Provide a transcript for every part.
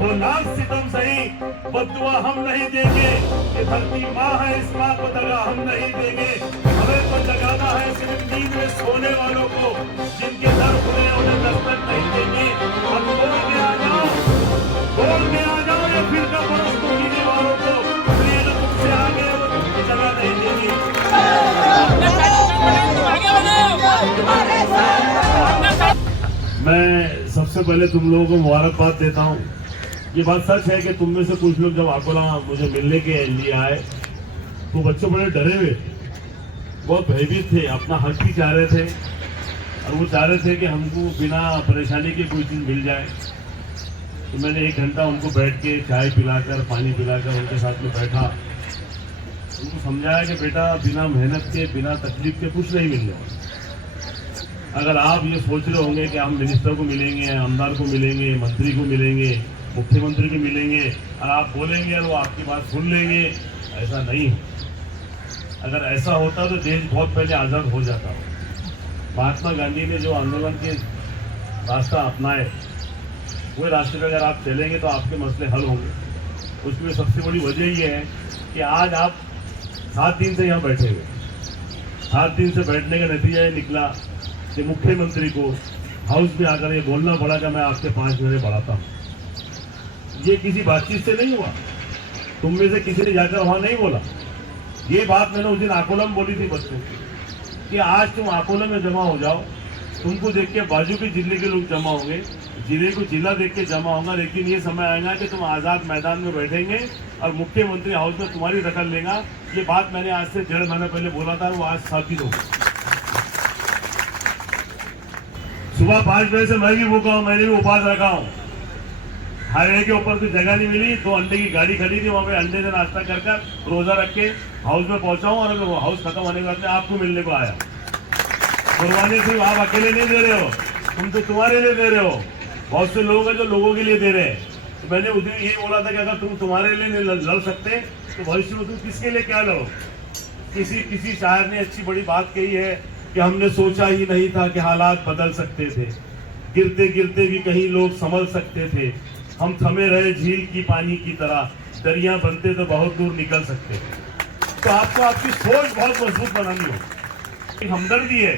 वो लाख सितम सही, बद्दुआ हम नहीं देंगे। ये धरती माँ है, इस माँ को दगा हम नहीं देंगे। हमें तो जगाना है सिर्फ नींद में सोने वालों को, जिनके दर खुले उन्हें दस्तक नहीं देंगे। अब बोल के आ जाओ, बोल के आ जाओ ये फिरका परस्तों की दीवारों को, प्रिय जो तुमसे आगे वो तुमको जगह नहीं देंगे। मैं सबसे पहले तुम लोगों को मुबारकबाद देता हूँ। ये बात सच है कि तुम में से कुछ लोग जब अकोला मुझे मिलने के लिए आए तो बच्चे बड़े डरे हुए, बहुत भयभीत थे, अपना हक भी चाह रहे थे और वो चाह रहे थे कि हमको बिना परेशानी के कोई चीज़ मिल जाए। तो मैंने 1 घंटा उनको बैठ के चाय पिलाकर, पानी पिलाकर उनके साथ में बैठा, उनको समझाया कि बेटा बिना मेहनत के, बिना तकलीफ के कुछ नहीं मिल रहा। अगर आप ये सोच रहे होंगे कि हम मिनिस्टर को मिलेंगे, आमदार को मिलेंगे, मंत्री को मिलेंगे, मुख्यमंत्री को मिलेंगे और आप बोलेंगे और वो आपकी बात सुन लेंगे, ऐसा नहीं है। अगर ऐसा होता तो देश बहुत पहले आज़ाद हो जाता। महात्मा गांधी ने जो आंदोलन के रास्ता अपनाए, वो रास्ते पर अगर आप चलेंगे तो आपके मसले हल होंगे। उसमें सबसे बड़ी वजह ये है कि आज आप 7 दिन से यहाँ बैठे हुए। 7 दिन से बैठने का नतीजा ये निकला कि मुख्यमंत्री को हाउस में आकर ये बोलना पड़ा कि मैं आपके 5 महीने बढ़ाता हूँ। ये किसी बातचीत से नहीं हुआ, तुम में से किसी ने जाकर वहां नहीं बोला। ये बात मैंने उस दिन अकोला में बोली थी बच्चों को कि आज तुम अकोला में जमा हो जाओ, तुमको देख के बाजू के जिले के लोग जमा होंगे, जिले को जिला देख के जमा होगा, लेकिन ये समय आएगा कि तुम आजाद मैदान में बैठेंगे और मुख्यमंत्री हाउस में तुम्हारी दखल लेगा। ये बात मैंने आज से 1.5 महीने पहले बोला था, वो आज साबित होगा। सुबह 5 बजे से मैं भी भूखा हूँ, मैंने भी उपवास रखा हूँ। हाईवे के ऊपर तो जगह नहीं मिली, तो अंडे की गाड़ी खड़ी थी, वहाँ पे अंडे से नाश्ता कर रोजा रख के हाउस में पहुंचा हूँ और हाउस खत्म होने के बाद में आपको मिलने को आया। कुर्बानी सिर्फ आप अकेले नहीं दे रहे हो, तुम तो तुम्हारे लिए दे रहे हो। बहुत से लोग हैं जो लोगों के लिए दे रहे हैं। तो मैंने उस दिन यही बोला था कि अगर तुम तुम्हारे लिए नहीं लड़ सकते तो भविष्य में तुम किसके लिए क्या लड़ो। किसी शायर ने अच्छी बड़ी बात कही है कि हमने सोचा ही नहीं था कि हालात बदल सकते थे, गिरते गिरते भी कहीं लोग संभल सकते थे, हम थमे रहे झील की पानी की तरह, दरिया बनते तो बहुत दूर निकल सकते थे। तो आपको आपकी सोच बहुत मजबूत बनानी होगी। हमदर्दी है,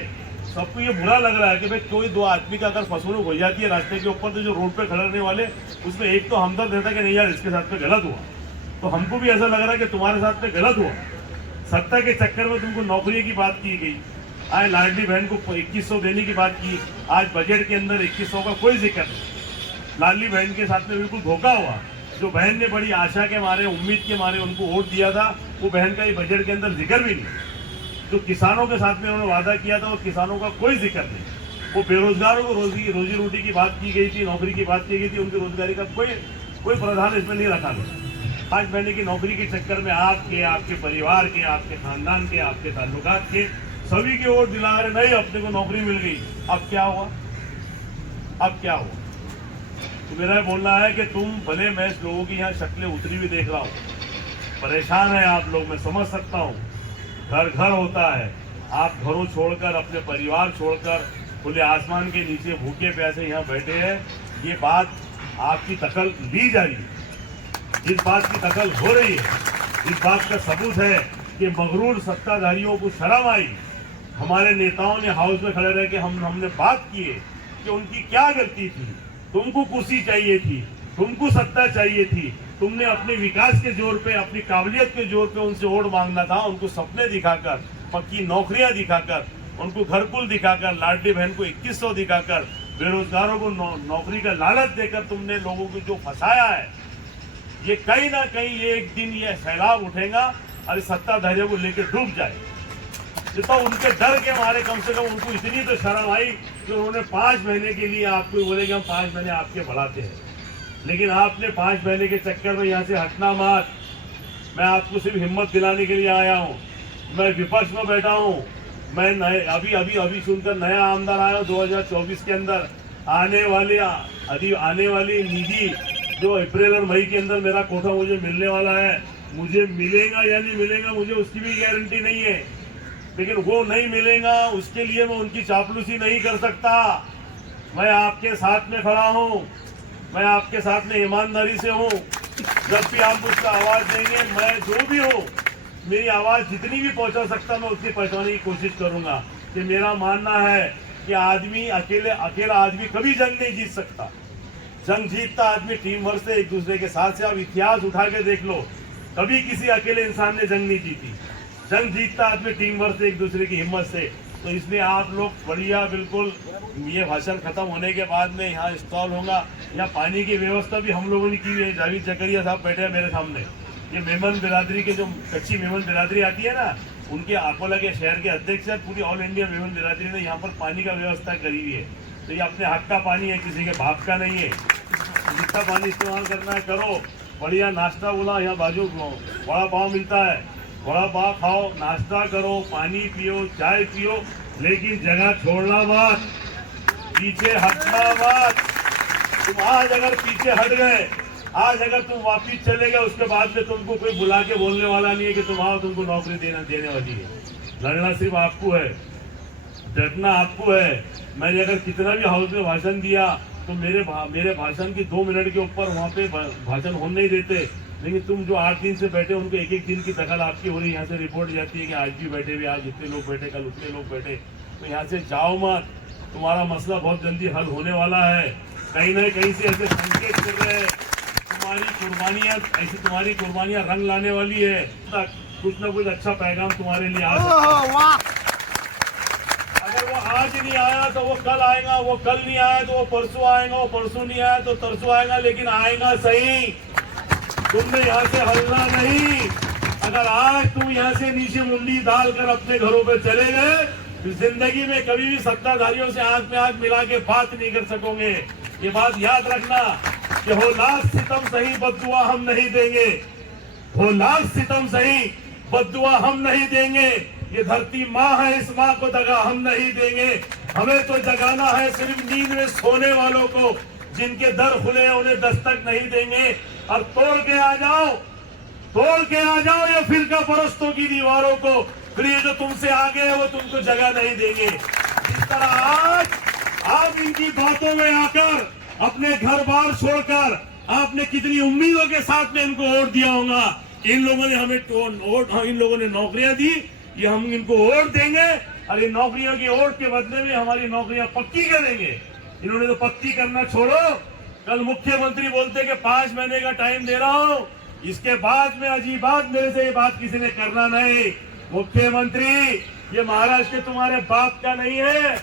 सबको ये बुरा लग रहा है कि भाई कोई 2 आदमी का अगर फसलों हो जाती है रास्ते के ऊपर, तो जो रोड पे खड़े रहने वाले उसमें एक तो हमदर्द रहता है कि नहीं यार इसके साथ में गलत हुआ। तो हमको भी ऐसा लग रहा है कि तुम्हारे साथ में गलत हुआ। सत्ता के चक्कर में तुमको नौकरी की बात की गई, आज लाडली बहन को 2100 देने की बात की, आज बजट के अंदर 2100 का कोई जिक्र नहीं। लाडली बहन के साथ में बिल्कुल धोखा हुआ। जो बहन ने बड़ी आशा के मारे, उम्मीद के मारे उनको वोट दिया था, वो बहन का ये बजट के अंदर जिक्र भी नहीं। जो किसानों के साथ में उन्होंने वादा किया था, वो किसानों का कोई जिक्र नहीं। वो बेरोजगारों को रोजी रोटी की बात की गई थी, नौकरी की बात की गई थी, उनकी रोजगारी का कोई प्रावधान इसमें नहीं रखा गया। 5 महीने की नौकरी के चक्कर में आपके, आपके परिवार के, आपके खानदान के, आपके ताल्लुकात के सभी के वोट दिला रहे, नहीं अपने को नौकरी मिल गई। अब क्या हुआ? अब क्या हुआ? तो मेरा बोलना है कि तुम भले, मैं लोगों की यहाँ शक्लें उतरी हुई देख रहा हूँ, परेशान है आप लोग, मैं समझ सकता हूँ। घर घर होता है, आप घरों छोड़कर, अपने परिवार छोड़कर खुले आसमान के नीचे भूखे प्यासे यहाँ बैठे हैं। ये बात आपकी दखल ली जा रही है, इस बात की दखल हो रही है, इस बात का सबूत है कि मगरूर सत्ताधारियों को शर्म आई। हमारे नेताओं ने हाउस में खड़े रह के हमने बात की है कि उनकी क्या गलती थी। तुमको कुर्सी चाहिए थी, तुमको सत्ता चाहिए थी, तुमने अपने विकास के जोर पे, अपनी काबिलियत के जोर पे उनसे वोट मांगना था। उनको सपने दिखाकर, पक्की नौकरियां दिखाकर, उनको घरकुल दिखाकर, लाडली बहन को 2100 दिखाकर, बेरोजगारों को नौकरी का लालच देकर तुमने लोगों को जो फंसाया है, ये कहीं ना कहीं एक दिन ये सैलाब उठेगा और सत्ताधारियों को लेकर डूब जाए। तो उनके डर के मारे कम से कम उनको इतनी तो शर्म आई कि उन्होंने 5 महीने के लिए आपको बोले कि हम 5 महीने आपके बढ़ाते हैं। लेकिन आपने 5 महीने के चक्कर में यहाँ से हटना मत। मैं आपको सिर्फ हिम्मत दिलाने के लिए आया हूँ। मैं विपक्ष में बैठा हूँ। मैं अभी सुनकर नया आमदार आया हूँ। 2024 के अंदर आने वाली निधि जो अप्रैल और मई के अंदर मेरा कोटा मुझे मिलने वाला है, मुझे मिलेगा या नहीं मिलेगा मुझे उसकी भी गारंटी नहीं है। लेकिन वो नहीं मिलेगा उसके लिए मैं उनकी चापलूसी नहीं कर सकता। मैं आपके साथ में खड़ा हूँ। मैं आपके साथ में ईमानदारी से हूँ। जब भी आप मुझको आवाज देंगे, मैं जो भी हूँ, मेरी आवाज जितनी भी पहुंचा सकता मैं उतनी पहुंचाने की कोशिश करूंगा। कि मेरा मानना है कि आदमी अकेला आदमी कभी जंग नहीं जीत सकता। जंग जीतता आदमी टीम वर्क से, एक दूसरे के साथ से। आप इतिहास उठा के देख लो, कभी किसी अकेले इंसान ने जंग नहीं जीती। जंग जीतता आदमी टीम वर्क से, एक दूसरे की हिम्मत से। तो इसलिए आप लोग बढ़िया, बिल्कुल ये भाषण खत्म होने के बाद में यहाँ स्टॉल होगा। यहाँ पानी की व्यवस्था भी हम लोगों ने की है। जावेद जकरिया साहब बैठे हैं मेरे सामने। ये मेमन बिरादरी के जो कच्ची मेमन बिरादरी आती है ना, उनके अकोला के शहर के अध्यक्ष है। पूरी ऑल इंडिया मेमन बिरादरी ने यहाँ पर पानी का व्यवस्था करी हुई है। तो ये अपने हक का पानी है, किसी के बाप का नहीं है। जितना पानी इस्तेमाल करना है करो। बढ़िया नाश्ता बोला, यहाँ बाजू बड़ा पाव मिलता है, बड़ा पाव खाओ, नाश्ता करो, पानी पियो, चाय पियो, लेकिन जगह छोड़ना मत, पीछे हटना मत। तुम आज अगर पीछे हट गए, आज अगर तुम वापिस चले गए, उसके बाद में तुमको कोई बुला के बोलने वाला नहीं है कि तुम आओ, तुमको नौकरी देने वाली है। लड़ना सिर्फ आपको है, डरना आपको है। मैंने अगर कितना भी हाउस में भाषण दिया तो मेरे भाषण की 2 मिनट के ऊपर वहाँ पे भाषण होने नहीं देते। लेकिन तुम जो 8 दिन से बैठे, उनको एक एक दिन की दखल आपकी हो रही। यहाँ से रिपोर्ट जाती है कि आज भी बैठे हुए, आज इतने लोग बैठे, कल उतने लोग बैठे। तो यहाँ से जाओ मत, तुम्हारा मसला बहुत जल्दी हल होने वाला है। कहीं न कहीं से ऐसे संकेत कर रहे हैं, तुम्हारी कुर्बानियां रंग लाने वाली है। कुछ ना कुछ अच्छा पैगाम तुम्हारे लिए आ सकता है। अगर वो आज नहीं आया तो वो कल आएगा, वो कल नहीं आया तो वो परसों आएगा, वो परसों नहीं आया तो तरसों आएगा, लेकिन आएगा सही। तुमने यहाँ से हलना नहीं। अगर आज तुम यहाँ से नीचे मुंडी डालकर अपने घरों पे चले गए, तो जिंदगी में कभी भी सत्ताधारियों से आंख में आंख मिला के बात नहीं कर सकोगे। ये बात याद रखना कि हो लाख सितम सही, बद्दुआ हम नहीं देंगे। हो लाख सितम सही, बद्दुआ हम नहीं देंगे। ये धरती माँ है, इस माँ को दगा हम नहीं देंगे। हमें तो जगाना है सिर्फ नींद में सोने वालों को, जिनके दर खुले हैं उन्हें दस्तक नहीं देंगे। और तोड़ के आ जाओ, तोड़ के आ जाओ ये फिरका परस्तों की दीवारों को। फिर ये जो तुमसे आगे है वो तुमको जगह नहीं देंगे। इस तरह आज आप इनकी बातों में आकर, अपने घर बार छोड़कर, आपने कितनी उम्मीदों के साथ में इनको वोट दिया होगा। इन लोगों ने हमें इन लोगों ने नौकरियां दी, ये हम इनको वोट देंगे और इन नौकरियों की वोट के बदले में हमारी नौकरियां पक्की करेंगे। इन्होंने तो पक्की करना छोड़ो। कल मुख्यमंत्री बोलते कि 5 महीने का टाइम दे रहा हूं, इसके बाद में अजीब बात, मेरे से ये बात किसी ने करना नहीं। मुख्यमंत्री, ये महाराज के तुम्हारे बाप का नहीं है।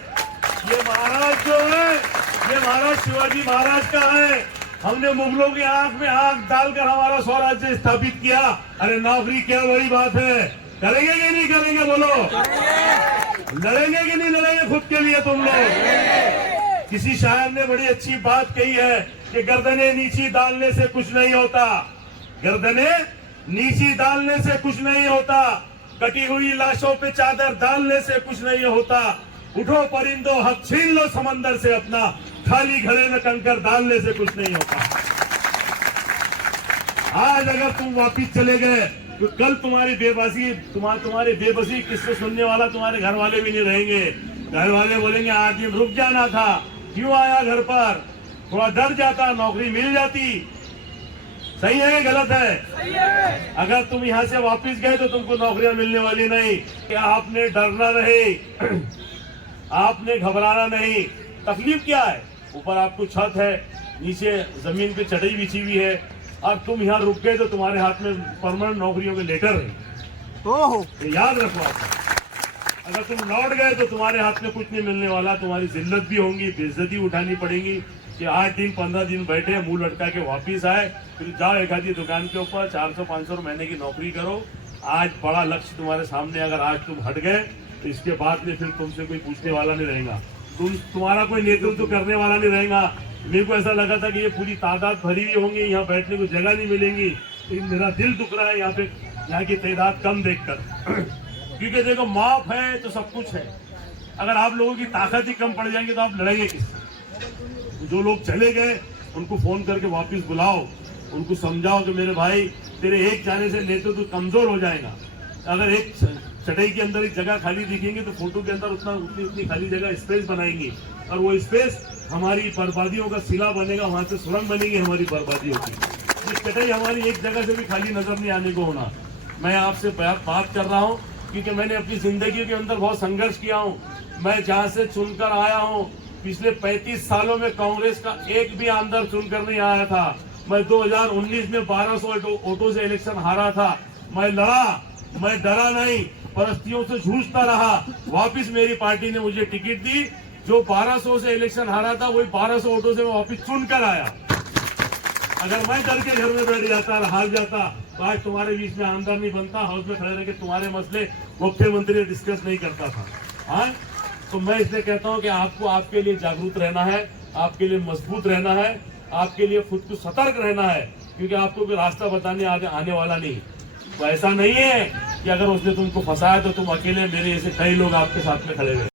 ये महाराज जो है, ये महाराज शिवाजी महाराज का है। हमने मुगलों की आंख में आंख डालकर हमारा स्वराज्य स्थापित किया। अरे नौकरी क्या बड़ी बात है। करेंगे कि नहीं करेंगे बोलो? लड़ेंगे कि नहीं लड़ेंगे खुद के लिए तुम लोग? किसी शायर ने बड़ी अच्छी बात कही है कि गर्दने नीची डालने से कुछ नहीं होता। गर्दने नीची डालने से कुछ नहीं होता। कटी हुई लाशों पे चादर डालने से कुछ नहीं होता। उठो परिंदो, हक छीन लो समंदर से अपना, खाली घड़े में कंकर डालने से कुछ नहीं होता। आज अगर तुम वापिस चले गए तो कल तुम्हारी बेबसी, तुम्हारी बेबसी किससे सुनने वाला तुम्हारे घर वाले भी नहीं रहेंगे। घर वाले बोलेंगे आदमी रुक जाना था, क्यों आया घर पर, थोड़ा डर जाता, नौकरी मिल जाती। सही है गलत है? सही है। अगर तुम यहाँ से वापिस गए तो तुमको नौकरियां मिलने वाली नहीं। क्या आपने डरना नहीं, आपने घबराना नहीं। तकलीफ क्या है? ऊपर आपको छत है, नीचे जमीन पे चटाई बिछी हुई है, और तुम यहाँ रुक गए तो तुम्हारे हाथ में परमानेंट नौकरियों के लेटर है। याद रखो आप। अगर तुम लौट गए तो तुम्हारे हाथ में कुछ नहीं मिलने वाला। तुम्हारी जिल्लत भी होंगी, बेइज्जती उठानी पड़ेगी कि 8 दिन 15 दिन बैठे, मुंह लटका के वापिस आए। फिर जाओ एक आधी दुकान के ऊपर 400-500 महीने की नौकरी करो। आज बड़ा लक्ष्य तुम्हारे सामने, अगर आज तुम हट गए तो इसके बाद में फिर तुमसे कोई पूछने वाला नहीं रहेगा। तुम्हारा कोई नेतृत्व करने वाला नहीं रहेगा। मेरे को ऐसा लगा था कि ये पूरी तादाद भरी हुई होंगी, यहाँ बैठने को जगह नहीं मिलेंगी। तो मेरा दिल दुख रहा है यहाँ की तादाद कम देखकर। क्योंकि देखो माफ है तो सब कुछ है। अगर आप लोगों की ताकत ही कम पड़ जाएंगी तो आप लड़ेंगे किससे? जो लोग चले गए उनको फोन करके वापस बुलाओ, उनको समझाओ कि मेरे भाई तेरे एक जाने से नेतृत्व कमजोर हो जाएगा। अगर एक चटाई के अंदर एक जगह खाली दिखेंगे तो फोटो के अंदर उतनी खाली जगह स्पेस बनाएंगे, और वो स्पेस हमारी बर्बादियों का सिला बनेगा, वहां से सुरंग बनेगी हमारी बर्बादियों की। ये कटाई हमारी एक जगह से भी खाली नजर नहीं आने को होना। मैं आपसे बात कर रहा हूँ क्योंकि मैंने अपनी जिंदगी के अंदर बहुत संघर्ष किया हूँ। मैं जहाँ से चुनकर आया हूँ, पिछले 35 सालों में कांग्रेस का एक भी आमदार चुनकर नहीं आया था। मैं 2019 में 1200 वोटों से इलेक्शन हारा था। मैं लड़ा, मैं डरा नहीं, परिस्थितियों से जूझता रहा। वापिस मेरी पार्टी ने मुझे टिकट दी। जो 1200 से इलेक्शन हारा था, वही 1200 वोटों से मैं वापिस चुनकर आया। अगर मैं डर के घर में बैठ जाता और हार जाता तो आज तुम्हारे बीच में आमदार नहीं बनता, हाउस में खड़े रह के तुम्हारे मसले मुख्यमंत्री डिस्कस नहीं करता था। हाँ, तो मैं इसलिए कहता हूं कि आपको आपके लिए जागरूक रहना है, आपके लिए मजबूत रहना है, आपके लिए खुद को सतर्क रहना है, क्योंकि आपको कोई रास्ता बताने आने वाला नहीं। तो ऐसा नहीं है कि अगर उसने तुमको फंसाया तो तुम अकेले, मेरे ऐसे कई लोग आपके साथ में खड़े रहे।